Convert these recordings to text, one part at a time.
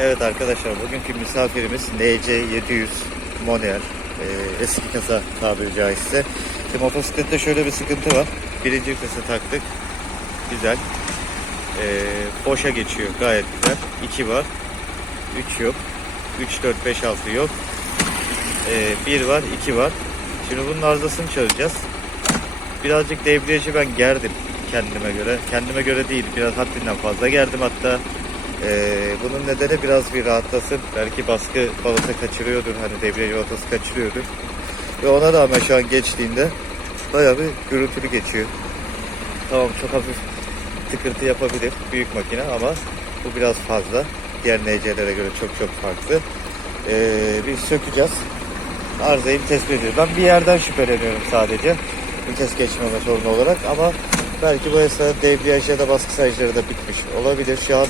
Evet arkadaşlar bugünkü misafirimiz NC700 Monreal ee, eski kasa tabiri caizse. Şimdi motosiklette şöyle bir sıkıntı var. Birinci vitese taktık. Güzel. Ee, boşa geçiyor gayet güzel. 2 var. 3 yok. 3, 4, 5, 6 yok. 1 var, 2 var. Şimdi bunun arızasını çözeceğiz. Birazcık debriyajı ben gerdim kendime göre. Kendime göre değil, biraz haddinden fazla gerdim hatta. Ee, bunun nedeni biraz bir rahatlasın. Belki baskı balata kaçırıyordur. Hani debriyaj balatası kaçırıyordur. Ve ona rağmen şu an geçtiğinde bayağı bir gürültülü geçiyor. Tamam çok hafif tıkırtı yapabilir büyük makine ama bu biraz fazla. Diğer NC'lere göre çok çok farklı. Ee, bir sökeceğiz. Arızayı tespit ediyoruz. Ben bir yerden şüpheleniyorum sadece. Vites geçmeme sorunu olarak ama belki bu esnada debriyaj ya da baskı sayıcıları da bitmiş olabilir. Şu an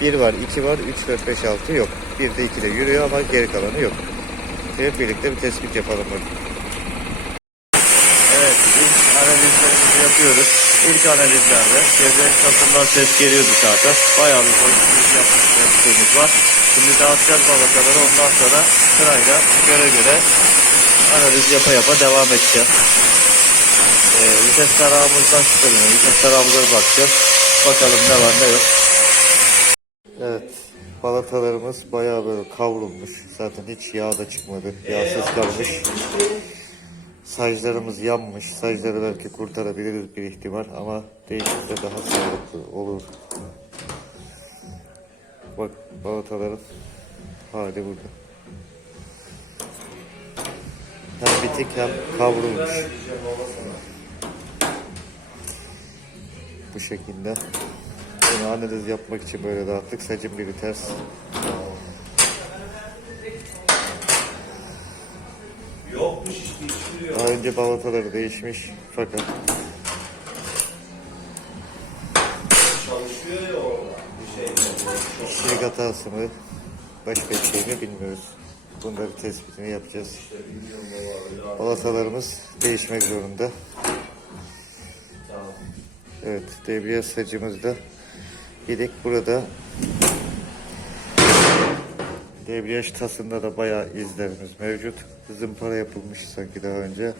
1 var, 2 var, 3, 4, 5, 6 yok. 1 de 2 de yürüyor ama geri kalanı yok. Hep birlikte bir tespit yapalım. Evet, ilk analizlerimizi yapıyoruz. İlk analizlerde devre kasımdan ses geliyordu zaten. Bayağı bir pozitif yaptığımız var. Şimdi dağıtacağız balataları ondan sonra sırayla göre göre analiz yapa yapa devam edeceğiz. Ee, vites tarağımızdan şüpheleniyorum. Vites tarağımıza bakacağız. Bakalım ne var ne yok. Evet. Balatalarımız bayağı böyle kavrulmuş. Zaten hiç yağ da çıkmadı. Yağsız kalmış. Sajlarımız yanmış. Sajları belki kurtarabiliriz bir ihtimal ama değişirse daha sağlıklı olur. Bak balataların hali burada. Hem bitik hem kavrulmuş. Bu şekilde. Bunu analiz yapmak için böyle dağıttık. Sacın biri ters. Yokmuş işte içiliyor. Daha önce balataları değişmiş fakat Çalışıyor ya orada. Bir şey. kişilik hatası mı başka bir şey mi bilmiyoruz. Bunları tespitini yapacağız. Balatalarımız değişmek zorunda. Evet, debriyaj sacımız da yedek burada. Debriyaj tasında da bayağı izlerimiz mevcut. Zımpara yapılmış sanki daha önce.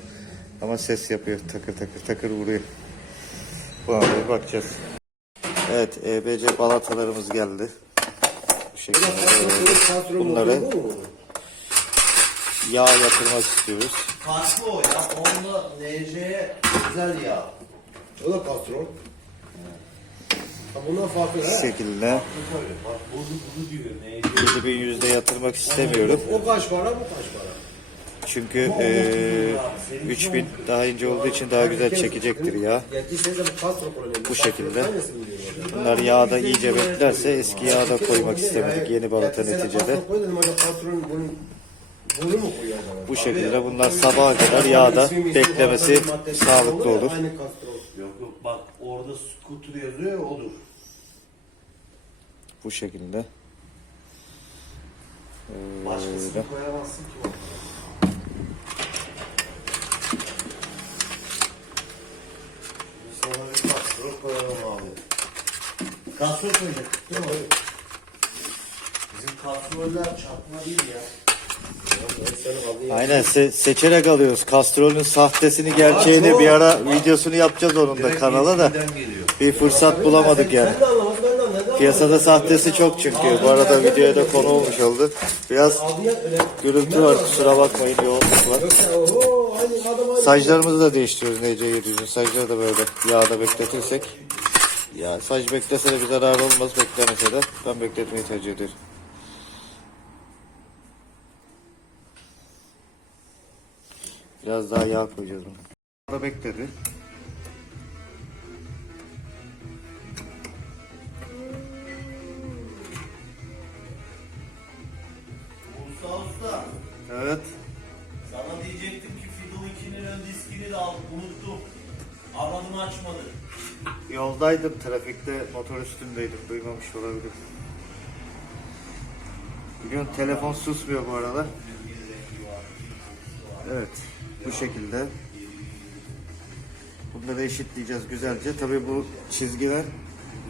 Ama ses yapıyor takır takır takır vuruyor. Buna bir bakacağız. Evet, EBC balatalarımız geldi. Bu şekilde böyle. bunları yağ yatırmak istiyoruz. Farklı o ya. Onda NC'ye güzel ya. O da. Ha bundan farklı Bu ha. Şekilde diyor. NC. 7100'de yatırmak istemiyorum. O kaç para bu kaç para? Çünkü eee 3000 daha ince olduğu için daha güzel çekecektir ya. Bu şekilde. Bunlar yağda iyice beklerse eski yağda koymak istemedik yeni balata neticede. Bu şekilde bunlar sabaha kadar yağda beklemesi sağlıklı olur. Yok yok bak orada scooter yazıyor ya odur. Bu şekilde. Ee, Başkasını koyamazsın ki. Biz Sana bir kastrol koyalım abi. Kastrol koyacaktık değil mi? Bizim kastroller çakma değil ya. Aynen se- seçerek alıyoruz. Kastrolün sahtesini gerçeğini bir ara videosunu yapacağız onun da kanala da. Bir fırsat bulamadık yani. Piyasada sahtesi çok çünkü. Bu arada videoya da konu olmuş oldu. Biraz gürültü var kusura bakmayın yoğunluk var. Sajlarımızı da değiştiriyoruz NC700'ün. Sajları da böyle yağda bekletirsek. Ya saj beklese de bir zarar olmaz beklemese de. Ben bekletmeyi tercih ediyorum. Biraz daha yağ koyacağız bunu. Bekledi. Yoldaydım trafikte motor üstündeydim duymamış olabilir. Biliyorsun telefon susmuyor bu aralar. Evet bu şekilde. Bunları eşitleyeceğiz güzelce. Tabii bu çizgiler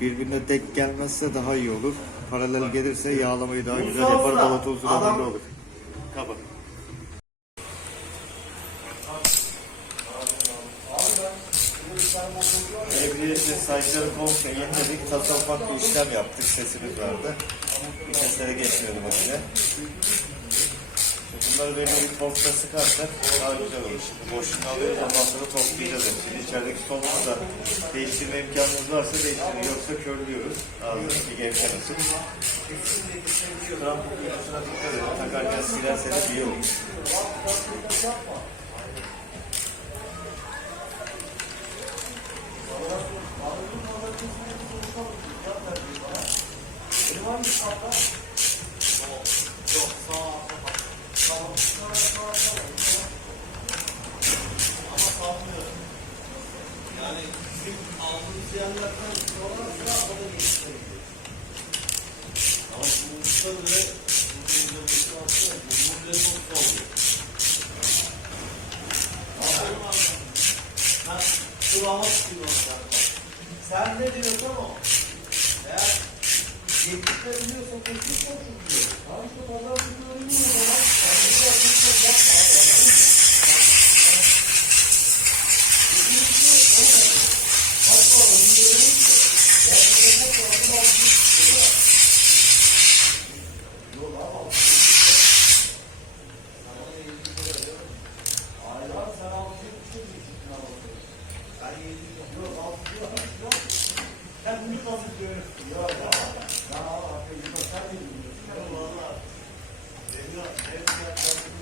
birbirine denk gelmezse daha iyi olur. paralel gelirse yağlamayı daha güzel yapar. Balata uzun ömürlü olur. Kaba. Ehliyetli saçları komple yeniledik. Tasa ufak bir işlem yaptık. Sesimiz vardı. Bir seslere geçmiyordu makine. Şimdi bunları böyle bir torkta sıkarsak daha güzel olur. Şimdi boşluğunu alıyoruz ondan sonra torklayacağız hepsini. İçerideki solunu da değiştirme imkanımız varsa değiştirir. Yoksa körlüyoruz. Ağzını bir gevşemesin. Krampon ucuna dikkat edin. Takarken silerseniz iyi olur. Sen ne diyorsan o. Eğer yetkileri biliyorsa kesin çok çok diyor. Abi işte pazar günü öğreniyor o zaman. Sen de biraz çok çok yapma? Hatta onu öğrenin ki, gerçekten ne kadar bir altı yok. Yok abi, Hayır abi sen altı yok, bir şey diyorsun ya. Ben yedi yok. Yok altı yok. Yok. Sen bunu nasıl diyorsun? Yok ya. Ya abi yok sen de bilmiyorsun. Yok valla. Demiyor. Hep yaklaşık.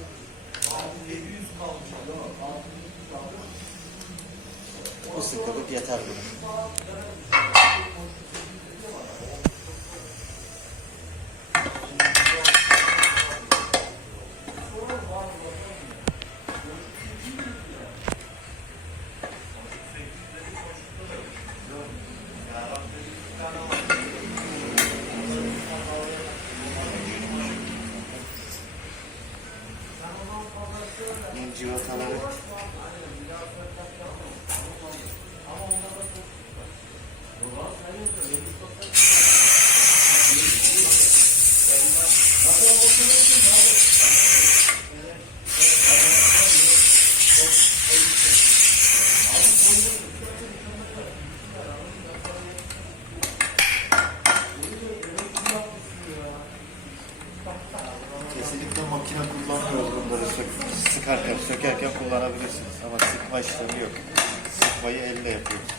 Altı yedi yüz kalmış. Yok altı yüz kalmış. Bu sıkılık yeter buna. Civataları Kesinlikle makine kullanmıyoruz bunları sök, sıkarken, sökerken kullanabilirsiniz. Ama sıkma işlemi yok. Sıkmayı elle yapıyoruz.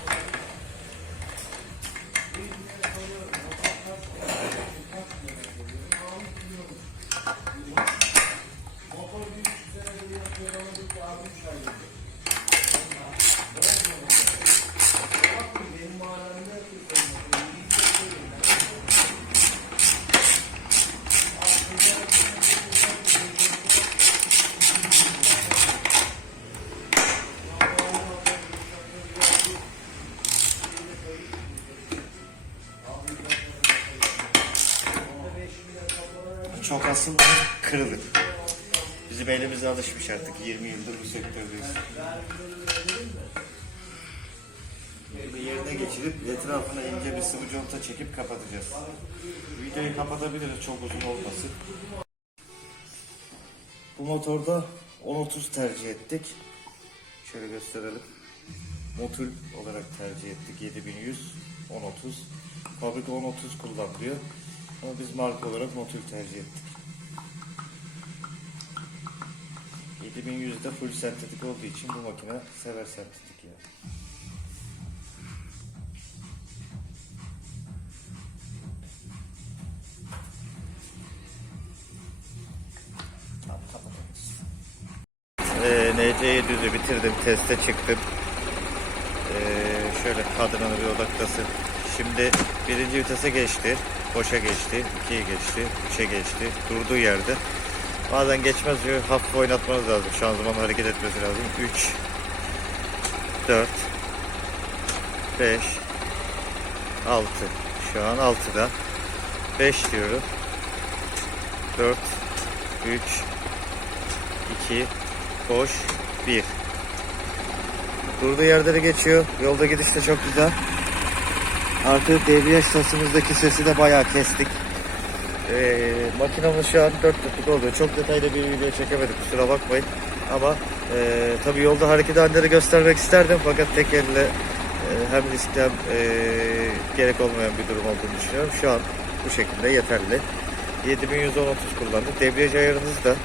Çok asıl kırılır. Bizim elimize alışmış artık 20 yıldır bu sektördeyiz. Bir yerine geçirip etrafına ince bir sıvı conta çekip kapatacağız. Videoyu kapatabiliriz çok uzun olmasın. Bu motorda 1030 tercih ettik. Şöyle gösterelim. Motul olarak tercih ettik 7100 1030. Fabrika 1030 kullanılıyor. Ama biz marka olarak Motul tercih ettik. 7100'de full sentetik olduğu için bu makine sever sentetik yani. Ee, NC700'ü bitirdim, teste çıktım. Ee, şöyle kadranı bir odaklasın. Şimdi birinci vitese geçti, boşa geçti, ikiye geçti, üçe geçti, durduğu yerde. Bazen geçmez diyor, hafif oynatmanız lazım, şanzımanın hareket etmesi lazım. 3, 4, 5, 6, şu an 6'da. 5 diyorum. 4, 3, 2, boş, 1. Durduğu yerde de geçiyor. Yolda gidiş de çok güzel. Artık debriyaj tasımızdaki sesi de bayağı kestik. Ee, makinamız şu an dört dörtlük oldu. Çok detaylı bir video çekemedik kusura bakmayın. Ama e, tabii yolda hareket halinleri göstermek isterdim fakat tek elle e, hem riskli hem e, gerek olmayan bir durum olduğunu düşünüyorum. Şu an bu şekilde yeterli. 7110 kullandık. Debriyaj ayarınızı da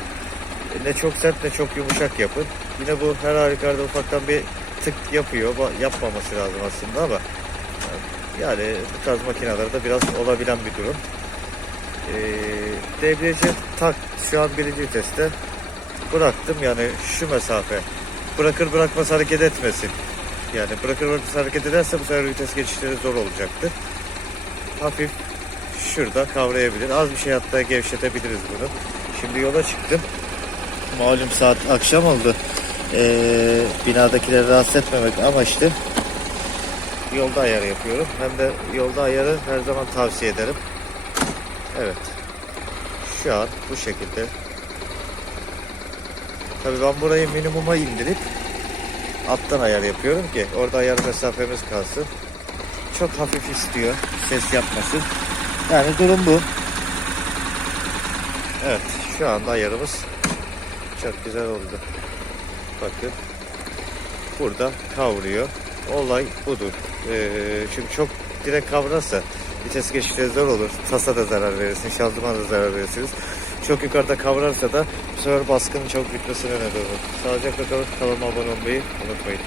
ne çok sert ne çok yumuşak yapın. Yine bu her halükarda ufaktan bir tık yapıyor. Yapmaması lazım aslında ama yani bu tarz makinelerde biraz olabilen bir durum. Ee, debriyajı tak şu an birinci viteste bıraktım yani şu mesafe bırakır bırakmaz hareket etmesin. Yani bırakır bırakmaz hareket ederse bu sefer vites geçişleri zor olacaktır. Hafif şurada kavrayabilir. Az bir şey hatta gevşetebiliriz bunu. Şimdi yola çıktım. Malum saat akşam oldu. Ee, binadakileri rahatsız etmemek amaçlı yolda ayar yapıyorum. Hem de yolda ayarı her zaman tavsiye ederim. Evet. Şu an bu şekilde. Tabii ben burayı minimuma indirip alttan ayar yapıyorum ki orada ayar mesafemiz kalsın. Çok hafif istiyor ses yapmasın. Yani durum bu. Evet şu anda ayarımız çok güzel oldu. Bakın burada kavruyor. Olay budur. Ee, çünkü çok direkt kavrarsa vites geçişleri zor olur. Tasa da zarar verirsin, şanzımana da zarar verirsiniz. Çok yukarıda kavrarsa da bu sefer baskının çok bitmesine neden olur. Sağlıcakla kalın, kanalıma abone olmayı unutmayın.